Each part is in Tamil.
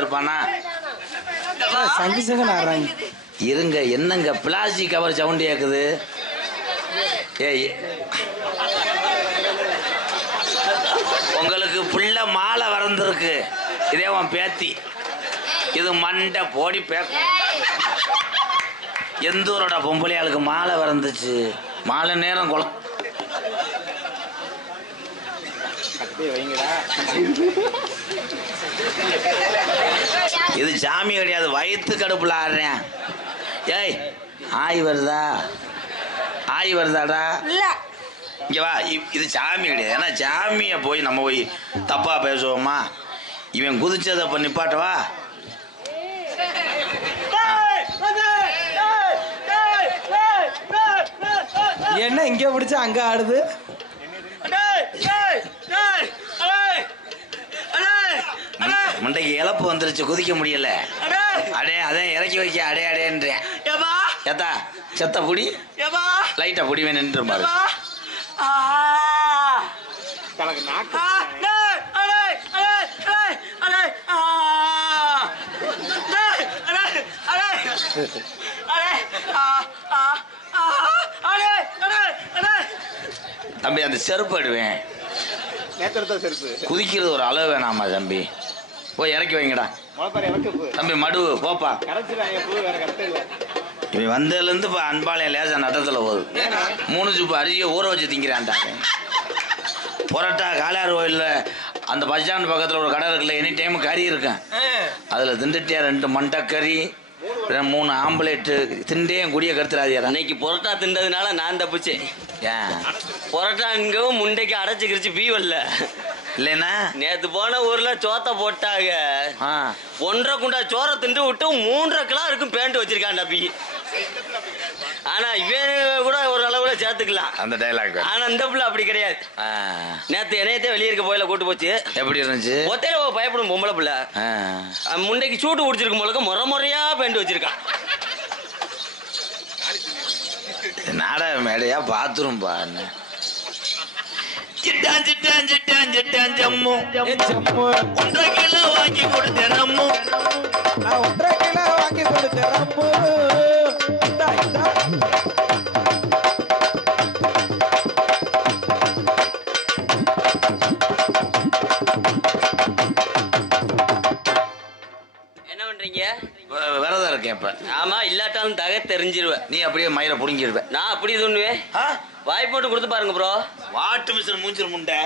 இருப்பானா இருங்க என்னங்க பிளாஸ்டிக் கவர் சவுண்ட் கேக்குது. ஏய் உங்களுக்கு புள்ள மாலை வறந்திருக்கு. இதே உன் பேத்தி இது மண்டை போடி பேக்க. எந்த ஊரோட பொம்பளையாளுக்கு மாலை வறந்துச்சு. மாலை நேரம் குளம் இது சாமி கிடையாது. வயிற்று கடுப்புல ஆடுறேன். ஏய் ஆய் வருதா ஆய் வருதாடா இங்க வா. இது சாமி கிடையாது. ஏன்னா சாமியை போய் நம்ம போய் தப்பா பேசுவோமா? இவன் குதிச்சதை பண்ணி நிப்பாட்டவா? என்ன இங்க பிடிச்சா அங்க ஆடுது? மண்டைக்கு இழப்பு வந்துருச்சு, குதிக்க முடியல. அடே அதான் இறக்கி வைக்க அடே அடேன்றேன். ஏத்தா செத்த புடி லைட்டா புடி நின்று பாரு. தம்பி அந்த செருப்பு அடுவேன். குதிக்கிறது ஒரு அளவு வேணாமா தம்பி? போய் இறக்கி வைங்கடா தம்பி. மடு போப்பா. இவன் வந்ததுலேருந்து இப்போ அன்பாளையம் லேசா நட்டத்தில் போகுது. 3 சுப்பு அரிசியை ஊற வச்சு திங்கிறான்ட்டாங்க. பொரோட்டா காளையார் கோயிலில் அந்த பஸ் ஸ்டாண்ட் பக்கத்தில் ஒரு கடை இருக்குல்ல, எனி டைம் கறி இருக்கேன். அதில் திண்டுட்டியா 2 மண்டக்கறி 3 ஆம்புலேட்டு திண்டே என் குடியை கருத்துறாதியா. அன்னைக்கு பொரோட்டா தின்றதுனால நான் தப்பிச்சேன். ஏன் பொரோட்டாங்கவும் முண்டைக்கு அடைச்சி கிரிச்சு பீவல்ல இல்லைன்னா நேத்து போன ஊர்ல சோத்த போட்டாங்க. 1.5 குண்டா சோற திண்டு விட்டு 3.5 கிலோ இருக்கும் பேண்ட் வச்சிருக்கான்டா பீ. ஆனா இவன் கூட ஒரு அளவுல சேர்த்துக்கலாம் அந்த டைலாக். ஆனா இந்த பிள்ளை அப்படி கிடையாது. நேத்து என்னையத்தே வெளியே இருக்க போயில கூட்டு போச்சு. எப்படி இருந்துச்சு? ஒத்தையில பயப்படும் பொம்பளை பிள்ளை. முண்டைக்கு சூட்டு குடிச்சிருக்கும் போல முறையா பேண்ட் வச்சிருக்கான். நாடக மேடையா பாத்ரூம் பா. சிட்டான் சிட்டான் சிட்டான் சிட்டான் ஜம்மு 1.5 கிலோ வாங்கி கொடுத்தேன் ரம்மு. நான் 1.5 கிலோ வாங்கி கொடுத்தேன் ரம்மு. என்ன பண்றீங்க? விரதம் இருக்கேன் இப்ப. ஆமா இல்லாட்டாலும் தகை தெரிஞ்சிருவேன். நீ அப்படியே மயிரை புடுங்கிடுவேன். நான் அப்படி தோணுவேன். வாய் போட்டு கொடுத்து பாருங்க ப்ரோ. வாட்டு மிஷின் மூஞ்சில் முண்டை.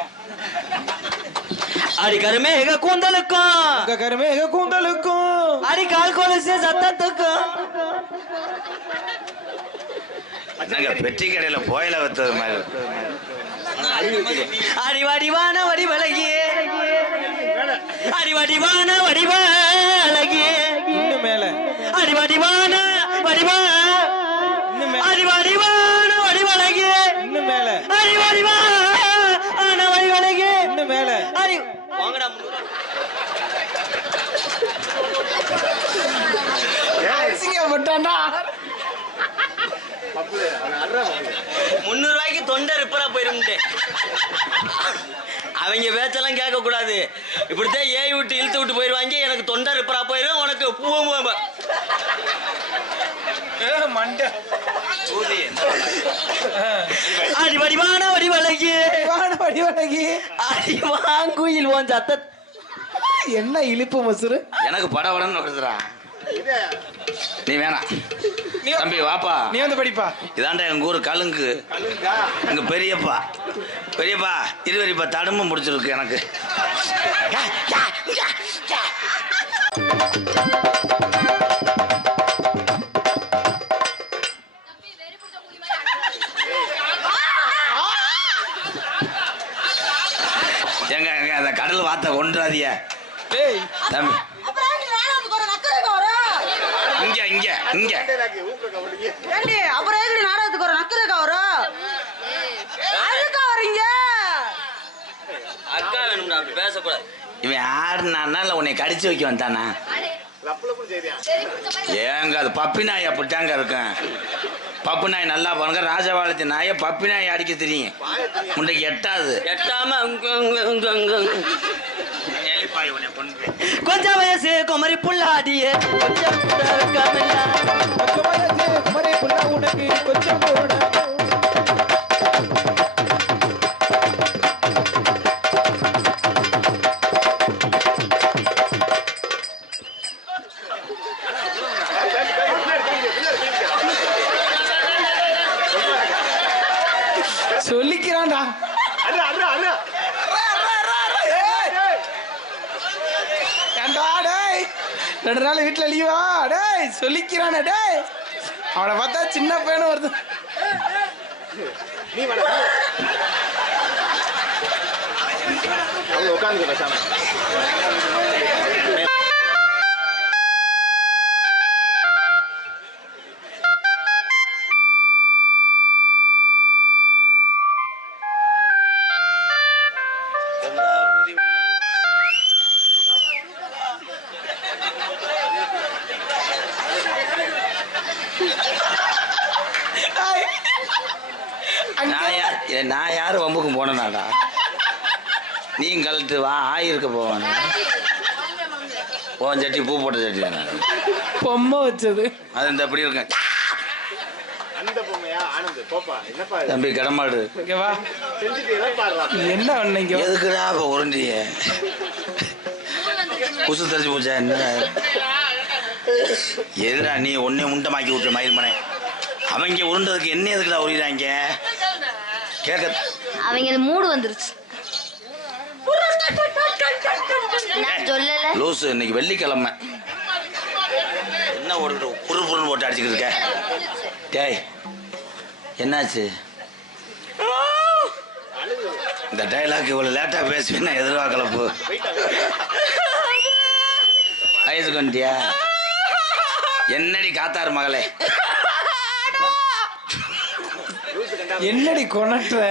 அடி கருமேக கூந்தலுக்கும் கருமேக கூந்தலுக்கும் அடி கால் கொலுசு சத்தத்துக்கும். நாங்க பெட்டி கடையில போயில வைத்தது மாதிரி. அடிவடிவான வடிவழகியே அடிவடிவான வடிவழகியே இன்னும் மேல அடிவடிவான வடிவா அடிவடிவான வடிவழகியே இன்னும் மேல அடிவடிவான வடிவழகியே இன்னும் மேல அடி வாங்கடா. விட்டாண்டா 300 ரூபாய்க்கு தொண்டை ரிப்பரா போயிருந்தேன். அவங்க பேச்செல்லாம் கேட்க கூடாது. இப்படித்தான் ஏய் விட்டு இழுத்து விட்டு போயிருவாங்க. எனக்கு தொண்டை ரிப்பரா போயிடும். உனக்கு அடிவடிவான வடிவழகி வடிவழகி அடி வாங்குயில் ஓன் சத்த. என்ன இழிப்பு மசுரு. எனக்கு படவடன்னு வருதுடா. நீ வேணாம் தம்பி வாப்பா. நீ வந்து படிப்பா. இதாண்டா எங்க ஊரு கலுங்கு. எங்க பெரியப்பா பெரியப்பா இருவரிப்பா தடும்பு முடிச்சிருக்கு எனக்கு. எங்க அந்த கடல் வார்த்தை கொண்டுறாதிய தம்பி. இங்க இங்க இங்க அப்புறம் நாடகத்துக்கு ஒரு நக்கலுக்கா வரும். அதுக்கா வரீங்க? அக்கா வேணும்டா அப்படி பேசக்கூடாது. இவன் ஆடுனானா இல்லை உன்னை கடிச்சு வைக்க வந்தானா? ஏங்க அது பப்பி நாய் அப்படித்தாங்க இருக்கும். பப்பு நாய் நல்லா பாருங்க. ராஜபாளையத்து நாயை பப்பி நாய் அடிக்க தெரியும். முன்னைக்கு எட்டாது. எட்டாம கொஞ்சம் வயசு குமரி புள்ளாடியே கொஞ்சம் கூட வெட்கமில்ல. கொஞ்சம் வயசு குமரி புள்ள உனக்கு கொஞ்சம் கூட சொல்லிக்கிறான்டா. ஏன்டா டேய், 2 நாள் வீட்டுல லீவா டேய்? சொல்லிக்கிறானே டேய். அவனை பார்த்தா சின்ன பையனும் வருது. உட்காந்து பேசாம நான் யாரு வம்புக்கும் போனேனாடா? நீ கழட்டு வா, ஆயிருக்க போவானு. உன் சட்டி பூ போட்ட சட்டி தானே பொம்மை வச்சது. அது இந்த எப்படி இருக்கேன் அந்த பொம்மையா? ஆனந்த் போப்பா, என்னப்பா இது? தம்பி கடமாடு இங்க வா. செஞ்சுட்டு எதை பாடுறா? என்ன பண்ணீங்க? எதுக்குடா இப்ப உருண்டிய குசு தெரிஞ்சு போச்சா? என்ன எதுடா நீ ஒன்னே முண்டமாக்கி விட்டுற மயில் மனை? அவங்க உருண்டதுக்கு என்ன எதுக்குடா உரிறாங்க? கேட்க அவங்க மூடு வந்துருச்சு. நான் சொல்லல. லூசு, இன்னைக்கு வெள்ளிக்கிழமை. என்ன ஒரு புருன்னு போட்டு அடிச்சுக்கிட்டு இருக்க? டேய் என்னாச்சு? இந்த டைலாக் இவ்வளவு லேட்டா பேசுவேன்னா எதிர்பார்க்கலப்பு. வயசுக்கு வந்துட்டியா? என்னடி காத்தாரு மகளே? என்னடி கொணட்டுற?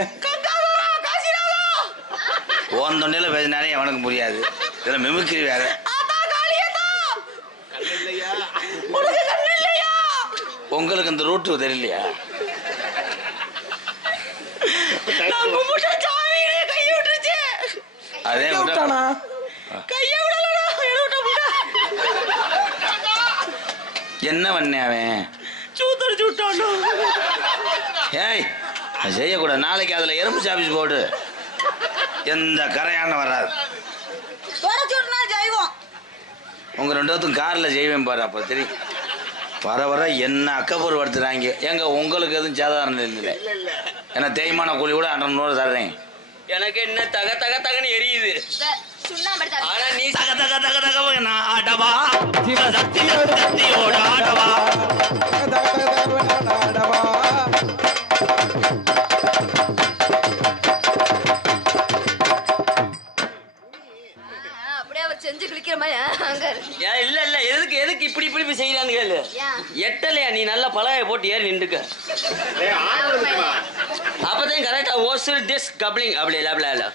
ஓன் தொண்டையில பேசினாலே அவனுக்கு புரியாது. இதுல மிமிக்ரி வேற. உங்களுக்கு இந்த ரூட்டு தெரியலையா? அதே விட்டானா? என்ன பண்ண அவன்? சூத்தடிச்சு விட்டானோ? ஏய் அது செய்யக்கூடாது. நாளைக்கு அதுல எறும்பு சாப்பிச்சு போடு. எந்த கரையான வராது. உங்க 2 பேர்த்துக்கும் கார்ல செய்வேன் பாரு. அப்ப தெரியும். வர வர என்ன அக்கப்பூர் படுத்துறாங்க. எங்க உங்களுக்கு எதுவும் சாதாரண இல்லை? ஏன்னா தேய்மான கூலி கூட 200 தர்றேன். எனக்கு என்ன தக தக தகன்னு எரியுது. ஆனா நீ தக தக தக தக நான் ஆடவா சக்தியோட ஆடவா. அப்படியே அவர் செஞ்சு கிளிக்கிற மாதிரி அங்க இல்ல இல்ல எதுக்கு எதுக்கு இப்படி இப்படி செய்யறான்னு கேளு. எட்டலையா நீ நல்லா பலகைய போட்டு ஏறி நின்றுக்க. அப்பதான் கரெக்டா ஓசு டிஸ் கப்ளிங் அப்படி இல்ல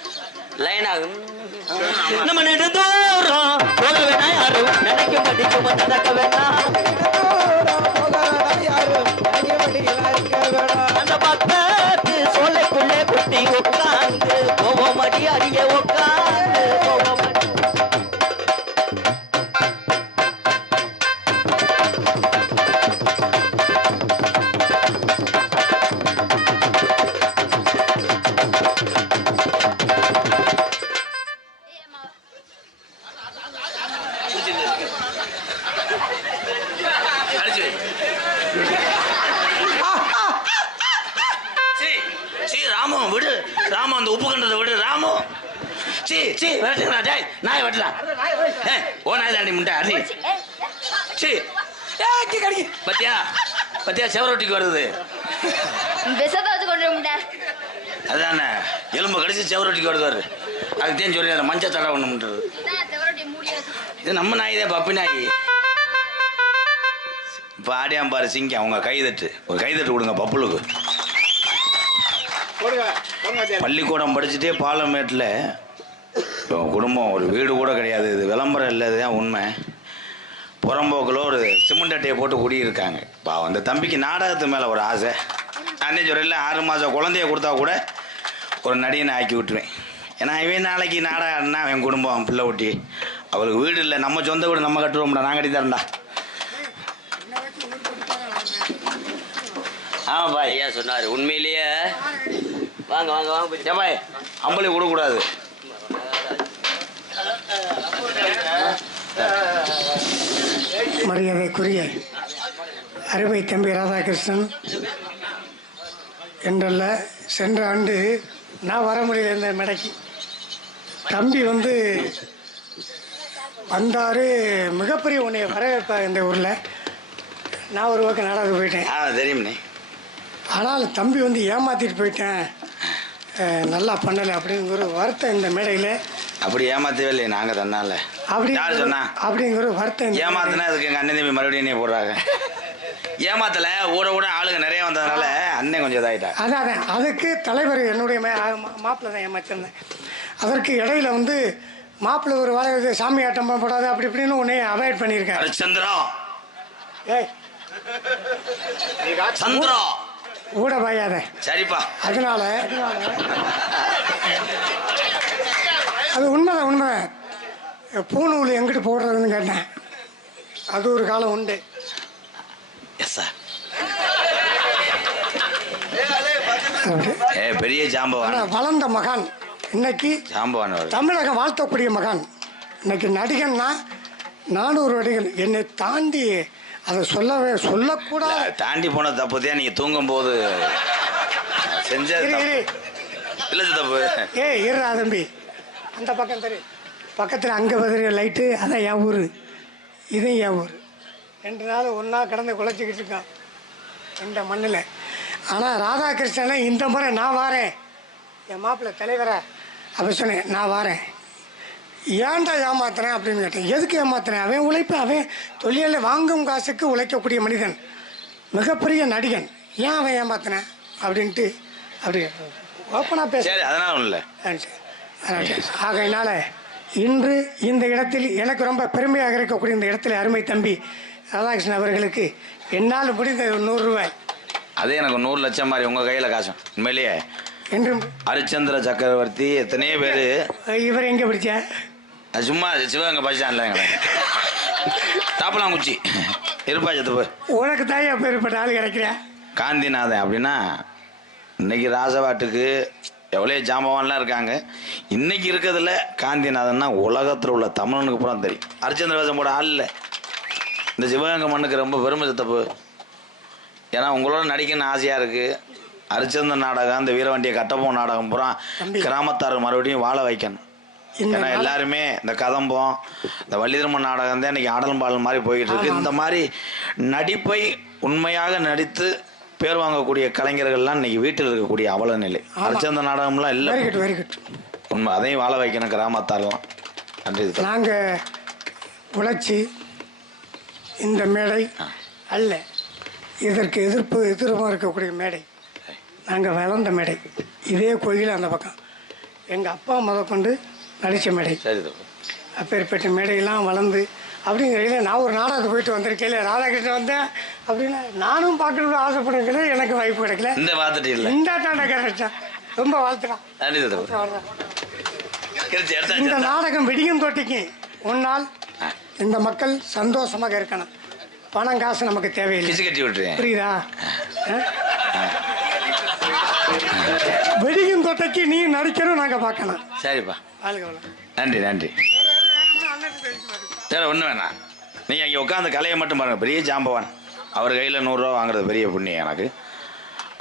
லைன் ஆகும். நம்ம நெடுந்தோறும் போக வேணா யாரும் நினைக்க மாட்டேங்க நடக்க வேணாம். அந்த பக்கத்து சோலைக்குள்ளே குட்டி உட்காந்து போவோம் அடி அடியே உட்காந்து போவோம். ராமு விடு. ராமு அந்த உப்பு கண்டதை விடு. ராமு வெட்டுங்களா? டேய் நாய் வெட்டலாம். ஓ நாய் தாண்டி முண்டை அடி. பத்தியா பத்தியா செவரொட்டிக்கு வருது. விஷத்தை வச்சு கொண்டு முட்டை. அதானே எலும்பு கடிச்சு செவரொட்டிக்கு வருது. அதுக்கு தேன் சொல்லி அந்த மஞ்சள் தடை ஒன்று முட்டுறது. இது நம்ம நாய் தான், பப்பி நாய். இப்போ ஆடியாம் பாரு சிங்கம். அவங்க கைதட்டு ஒரு கைதட்டு கொடுங்க பப்புளுக்கு. பள்ளிக்கூடம் படிச்சுட்டே பாலமேட்டில் குடும்பம் ஒரு வீடு கூட கிடையாது. இது விளம்பரம் இல்லை, இதுதான் உண்மை. புறம்போக்கில் ஒரு சிமெண்ட் அட்டையை போட்டு குடியிருக்காங்க. இப்போ அந்த தம்பிக்கு நாடகத்து மேலே ஒரு ஆசை. அன்னே சொல்ல 6 மாதம் குழந்தைய கொடுத்தா கூட ஒரு நடிகனை ஆக்கி விட்டுருவேன். ஏன்னா இவன் நாளைக்கு நாடகம் ஆடினா அவன் குடும்பம் பிள்ளை ஒட்டி அவளுக்கு வீடு இல்லை, நம்ம சொந்த வீடு நம்ம கட்டுவோம்டா, நான் கட்டி தரேன்டா. ஆமாம் பாய், ஐயா சொன்னார் உண்மையிலேயே. வாங்க வாங்க வாங்க. ஏன் பாய் அம்பளி கொடுக்கூடாது. மரியாதைக்குரிய அருமை தம்பி ராதாகிருஷ்ணன் என்றல்ல, சென்ற ஆண்டு நான் வர முடியல இந்த மேடைக்கு. தம்பி வந்து வந்தார், மிகப்பெரிய உன்னை வரவேற்பா இந்த ஊரில். நான் ஒரு பக்கம் நாடகம் போயிட்டேன். தெரியும்ண்ணே. ஆனால் தம்பி வந்து ஏமாற்றிட்டு போயிட்டேன், நல்லா பண்ணலை அப்படிங்கிற ஒரு வருத்தம் இந்த மேடையில். அப்படி ஏமாத்தவே இல்லையே, நாங்கள் தன்னால. அப்படி யார் சொன்னா? அப்படிங்கிற ஒரு வருத்தம். ஏமாத்தினா அதுக்கு எங்கள் அண்ணன் தம்பி மறுபடியும் நீ போடுறாங்க. ஏமாத்தலை, ஊட ஊட ஆளுங்க நிறைய வந்ததுனால அண்ணன் கொஞ்சம் இதாகிட்டா. அதான் அதுக்கு தலைவர் என்னுடைய மாப்பிள்ளை தான் ஏமாச்சிருந்தேன். அதற்கு இடையில வந்து மாப்பிள்ளை ஒரு வாழை சாமி ஆட்டம் போடாது அப்படி இப்படின்னு உன்னை அவாய்ட் பண்ணியிருக்கேன். ஹரிச்சந்திரா, ஏய் சந்திரா ஊட பாயாத. சரிப்பா. அதனால அது உண்மைதான், உண்மை. பூநூல் எங்கிட்டு போடுறதுன்னு கேட்டேன். அது ஒரு காலம் உண்டு. Yes sir. பெரிய ஜாம்பவான், வளர்ந்த மகான், இன்னைக்கு ஜாம்பவான் தமிழகம் வாழ்த்தக்கூடிய மகான். இன்னைக்கு நடிகன்னா 400 நடிகன் என்னை தாண்டி அதை சொல்லக்கூடாது. தாண்டி போன தப்பு தான் நீங்க தூங்கும் போது செஞ்சது இல்லை தப்பு. இருடா தம்பி, அந்த பக்கம் தெரியும், பக்கத்தில் அங்கே பதிர லைட்டு, அதான் என் ஊர், இதையும் என் ஊர். 2 நாள் ஒன்றா கடந்து குழைச்சிக்கிட்டு இருக்கான் இந்த மண்ணில். ஆனால் ராதாகிருஷ்ணனை இந்த முறை நான் வாரேன், என் மாப்பிள்ளை தலைவரை அப்போ சொன்னேன், நான் வாரேன். ஏன்டா ஏமாத்துறேன் அப்படின்னு கேட்டேன். எதுக்கு ஏமாத்துறேன்? அவன் உழைப்பு, அவன் தொழிலில் வாங்கும் காசுக்கு உழைக்கக்கூடிய மனிதன், மிகப்பெரிய நடிகன், ஏன் அவன் ஏமாத்துனேன் அப்படின்ட்டு அப்படி ஓப்பனாக பேச. அதனால இல்லை. ஆகையினால இன்று இந்த இடத்தில் எனக்கு ரொம்ப பெருமையாக இருக்கக்கூடிய இந்த இடத்துல அருமை தம்பி ராதாகிருஷ்ணன் அவர்களுக்கு என்னால் முடிந்த 100 ரூபாய். அதே எனக்கு 100 லட்சம் மாதிரி உங்கள் கையில் காசும். உண்மையிலேயே என்றும் ஹரிச்சந்திர சக்கரவர்த்தி எத்தனையோ பேர். இவர் எங்கே பிடிச்சா? சும்மா சிவகங்கை பைசான்ல எங்களை தாப்பலாங்குச்சி இருப்பா சத்து. உனக்கு தாயா பேருப்பட்ட ஆள் கிடைக்கிறா? காந்திநாதன் அப்படின்னா இன்னைக்கு ராசவாட்டுக்கு எவ்வளோ ஜாம்பவான்லாம் இருக்காங்க. இன்னைக்கு இருக்கிறதுல காந்திநாதன்னா உலகத்தில் உள்ள தமிழனுக்கு பூரா தெரியும். ஹரிச்சந்திர வேஷம் போட ஆள் இல்லை. இந்த சிவகங்கை மண்ணுக்கு ரொம்ப பெருமை தப்பு. ஏன்னா உங்களோட நடிக்கணும்னு ஆசையாக இருக்குது. ஹரிச்சந்திர நாடகம், இந்த வீரவண்டிய கட்டப்போம் நாடகம் பூரா கிராமத்தார் மறுபடியும் வாழ வைக்கணும். ஏன்னா எல்லாருமே இந்த கதம்பம், இந்த வள்ளிதர்மன் நாடகம் தான் இன்னைக்கு ஆடலும் பாடல் மாதிரி போய்கிட்டு இருக்கு. இந்த மாதிரி நடிப்பை உண்மையாக நடித்து பேர் வாங்கக்கூடிய கலைஞர்கள்லாம் இன்னைக்கு வீட்டில் இருக்கக்கூடிய அவல நிலை. ஹரிச்சந்திர நாடகம்லாம் இல்லை, உண்மை. அதையும் வாழ வைக்கணும் கிராமத்தாரெல்லாம். நன்றி. நாங்கள் உழைச்சி இந்த மேடை அல்ல, இதற்கு எதிர்ப்பாக இருக்கக்கூடிய மேடை, நாங்கள் வளர்ந்த மேடை. இதே கோயில் அந்த பக்கம் எங்கள் அப்பா முதற்கொண்டு நடித்த மேடை. அப்பேற்பட்ட மேடையெல்லாம் வளர்ந்து அப்படிங்கிறதுல நான் ஒரு நாடகத்துக்கு போயிட்டு வந்திருக்கேன். ராதாகிருஷ்ணன் வந்தேன் அப்படின்னா நானும் பார்க்கணும்னு ஆசைப்படுறது எனக்கு வாய்ப்பு கிடைக்கல. இந்த நாடகம் ரொம்ப வாழ்த்துறான். இந்த நாடகம் விடியும் தொட்டிக்கு முன்னால் இந்த மக்கள் சந்தோஷமாக இருக்கணும். பணம் காசு நமக்கு தேவையில்லை, புரியுதா? வெடியும் தொட்டைக்கு நீ நடிக்கணும், நாங்கள் பார்க்கணும். சரிப்பா, நன்றி நன்றி. சரி, ஒன்றும் வேணாம். நீங்கள் அங்கே உட்காந்து கலையை மட்டும் பாருங்கள். பெரிய ஜாம்பவான், அவர் கையில் 100 ரூபா வாங்குறது பெரிய புண்ணியம் எனக்கு.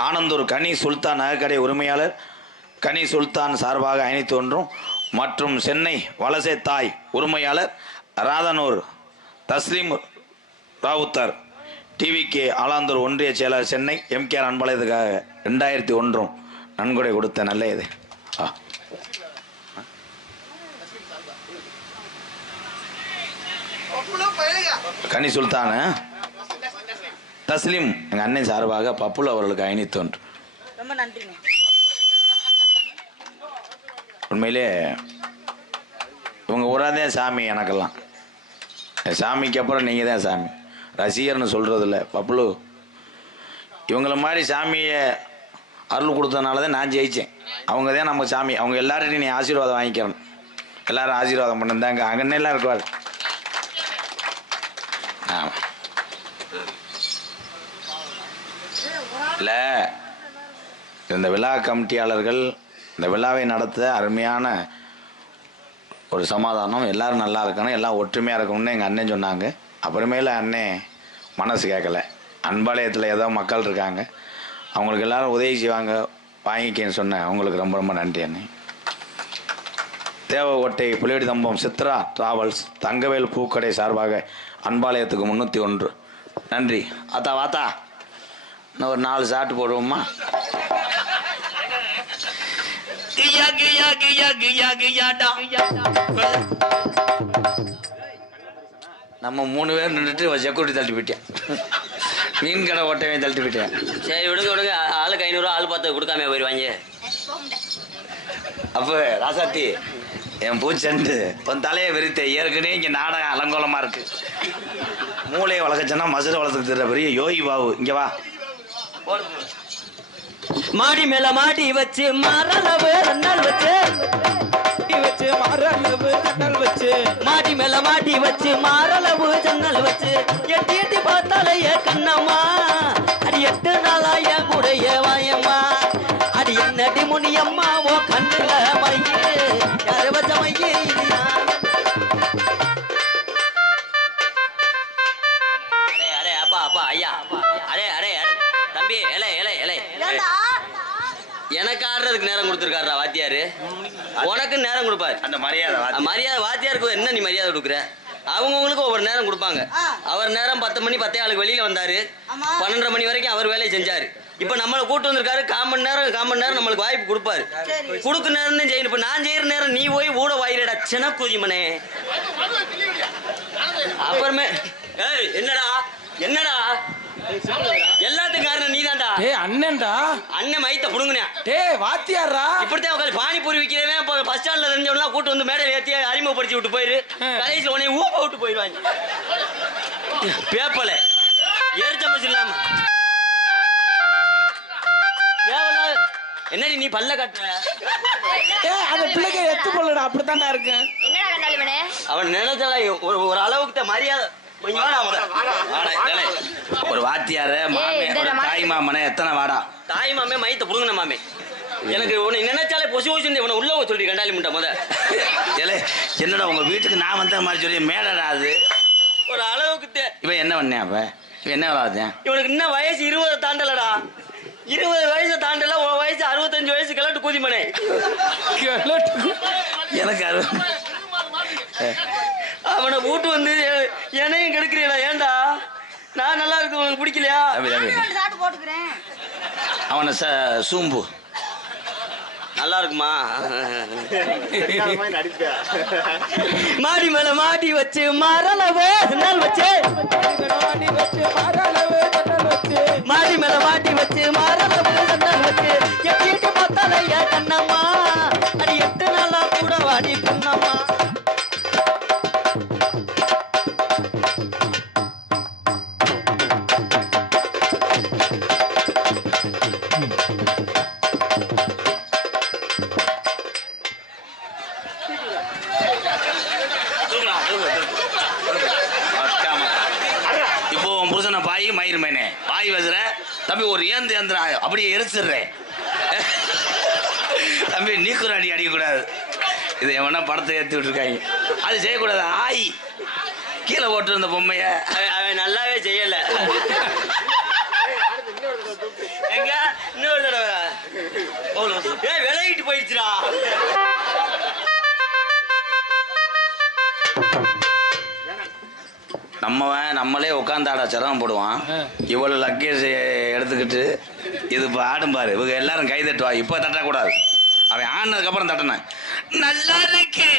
ஆனந்தூர் கனி சுல்தான் நகைக்கடை உரிமையாளர் கனி சுல்தான் சார்பாக 501 மற்றும் சென்னை வலசை தாய் உரிமையாளர் ராதனூர் தஸ்லீம் ராவுத்தர் டிவிகே ஆலாந்தூர் ஒன்றிய செயலர் சென்னை எம்கேஆர் அன்பாளையத்துக்காக 2001 நன்கொடை கொடுத்த நல்ல இது. கனி சுல்தான் தஸ்லீம் எங்கள் அண்ணன் சார்பாக பப்புல் அவர்களுக்கு 501. ரொம்ப நன்றிங்க. உண்மையிலே இவங்க ஊராதான் சாமி. எனக்கெல்லாம் சாமிக்கு அப்புறம் நீங்கள் தான் சாமி. ரசிகர்னு சொல்கிறதில்ல பப்புலு. இவங்கள மாதிரி சாமியை அருள் கொடுத்ததுனால தான் நான் ஜெயித்தேன். அவங்க தான் நம்ம சாமி. அவங்க எல்லார்ட்டையும் நீ ஆசீர்வாதம் வாங்கிக்கிறேன். எல்லாரும் ஆசீர்வாதம் பண்ணுந்தாங்க அங்கன்னே எல்லாம் இருக்குவாள். ஆமாம் இல்லை, இந்த விழா கமிட்டியாளர்கள் இந்த விழாவை நடத்த அருமையான ஒரு சமாதானம், எல்லாரும் நல்லா இருக்கணும், எல்லாம் ஒற்றுமையாக இருக்கணும்னு எங்கள் அண்ணன் சொன்னாங்க. அப்புறமேல அண்ணன் மனசு கேட்கல, அன்பாளையத்தில் ஏதோ மக்கள் இருக்காங்க, அவங்களுக்கு எல்லாரும் உதவி செய்வாங்க, வாங்கிக்கன்னு சொன்னேன். அவங்களுக்கு ரொம்ப ரொம்ப நன்றி அண்ணே. தேவகோட்டை புலியடி தம்பம் சித்ரா டிராவல்ஸ் தங்கவேல் பூக்கடை சார்பாக அன்பாளையத்துக்கு 301 நன்றி. ஆத்தா வாத்தா, இன்னும் ஒரு 4 சாட்டு போடுவோம்மா. நம்ம 3 பேர் நின்றுட்டு செக்யூரிட்டி தள்ளி போயிட்டேன், மீன் கடை ஓட்டவே தள்ளி போயிட்டேன். சரி விடுங்க விடுங்க, ஆளுக்கு 500 ஆள் பார்த்து கொடுக்காம போயிடுவாங்க. அப்போ ராசாத்தி என் பூச்செண்டு உன் தலையை விரித்த, ஏற்கனவே இங்கே நாடகம் அலங்கோலமாக இருக்கு. மூளையை வளர்க்கச்சோன்னா மசுரை வளர்த்துக்கு தர்ற பெரிய யோகி பாபு இங்கே வா. மாடி மேல மாடி வச்சு மரளவு ரெண்டல் வச்சு மரளவு ஜன்னல் வச்சு மாடி மேல மாடி வச்சு மரளவு ஜன்னல் வச்சு எட்டி எட்டி பார்த்தாலையே கண்ணம்மா, அடி 8 நாளாய கூடைய வாயம்மா, அடி என்னடி முனியம்மா ஓ கண்ணுல மையே யாரு வச்ச மையே இதுயா. அரே அரே அப்பா அப்பா ஐயா, அரே அரே அரே தம்பி, இலை இலை இலை, எனக்கு ஆடுறதுக்கு நேரம் கொடுத்துருக்காருடா வாத்தியாரு, உனக்கு நேரம் கொடுப்பாரு. அந்த மரியாதை மரியாதை வாத்தியாருக்கு என்ன நீ மரியாதை கொடுக்குற? அவங்கவுங்களுக்கு ஒவ்வொரு நேரம் கொடுப்பாங்க. அவர் நேரம் 10 மணி 10 வெளியில வந்தாரு, 12:30 மணி வரைக்கும் அவர் வேலையை செஞ்சாரு. இப்ப நம்மளை கூட்டு வந்திருக்காரு, 1/4 மணி நேரம் நம்மளுக்கு வாய்ப்பு கொடுப்பாரு. கொடுக்க நேரம் தான் செய்யணும். இப்ப நான் செய்யற நேரம் நீ போய் ஊட வாயிரடா சின்ன குதிமனே. அப்புறமே ஏய் என்னடா என்னடா எல்லாத்துக்கும் காரணம் நீதான்டா. அண்ணன்டா, அண்ணன் மைத்த புடுங்குனே. வாத்தியாரா இப்படித்தான் உட்காந்து பானிபூரி விற்கிறவன் இப்போ பஸ் ஸ்டாண்ட்ல தெரிஞ்சவனா கூட்டு வந்து மேடை ஏற்றி அறிமுகப்படுத்தி விட்டு போயிரு, கடைசியில் உடனே ஊப்ப விட்டு போயிடுவாங்க. பேப்பல எரிச்சமச்சு இல்லாம என்னடி நீ பல்ல கட்டுற? அந்த பிள்ளைக்கு எத்து போலடா, அப்படித்தான்டா இருக்கு. என்னடா கண்டாலுமனே அவன் நினைச்சால ஒரு அளவுக்கு மரியாதை. ஒரு வாத்தியார தாய் மாமனை எத்தனை வாடா? தாய் மாமே மைத்த புடுங்கின மாமே. எனக்கு உன்னை நினைச்சாலே பொசி பொசி இவனை உள்ள சொல்லி கண்டாலி முட்டா முத. என்னடா உங்க வீட்டுக்கு நான் வந்த மாதிரி சொல்லி மேடடா அது ஒரு அளவுக்கு. இவன் என்ன பண்ணேன்? அப்ப இவன் என்ன விளாடுறேன்? இவனுக்கு இன்னும் வயசு 20 தாண்டலடா. 20 வயசு தாண்டல, உன் வயசு 65 வயசு கிளட்டு கூதிமனே. எனக்கு அவனை கூட்டு வந்து என்னையும் கெடுக்கிறீடா. ஏண்டா நான் நல்லா இருக்கு உனக்கு பிடிக்கலையா? அவனை சூம்பு நல்லா இருக்குமா? நடிப்பா மாடி மேல மாடி வச்சு மரளவு ஜன்னல் வச்சு மாடி மேல மாடி வச்சு மரளவு ஜன்னல் வச்சு எட்டி எட்டி பார்த்தாலையா கண்ணம்மா, அடி 8 நாளா கூட வாடி பொண்ணம்மா. இப்போ உன் புருஷனை பாய் மயிருமேனே பாய் வச்சுற தம்பி, ஒரு ஏந்திர அப்படியே எரிச்சிடுறேன் தம்பி. நீக்குற அடி அடிக்கக்கூடாது, இதை எவனா படத்தை ஏற்றி விட்டுருக்காங்க, அது செய்யக்கூடாது. ஆய் கீழே போட்டு இருந்த பொம்மைய அவன் நல்லாவே செய்யல. எங்க இன்னொரு தடவை விளையிட்டு போயிடுச்சுடா. நம்மளே உட்காந்தாடா சிரமம் போடுவான். இவ்வளவு லக்கேஜ் எடுத்துக்கிட்டு இது இப்போ ஆடும் பாரு, இவங்க எல்லாரும் கை தட்டுவா. இப்போ தட்டக்கூடாது, அவன் ஆனதுக்கு அப்புறம் தட்டினேன் நல்லா இருக்கு.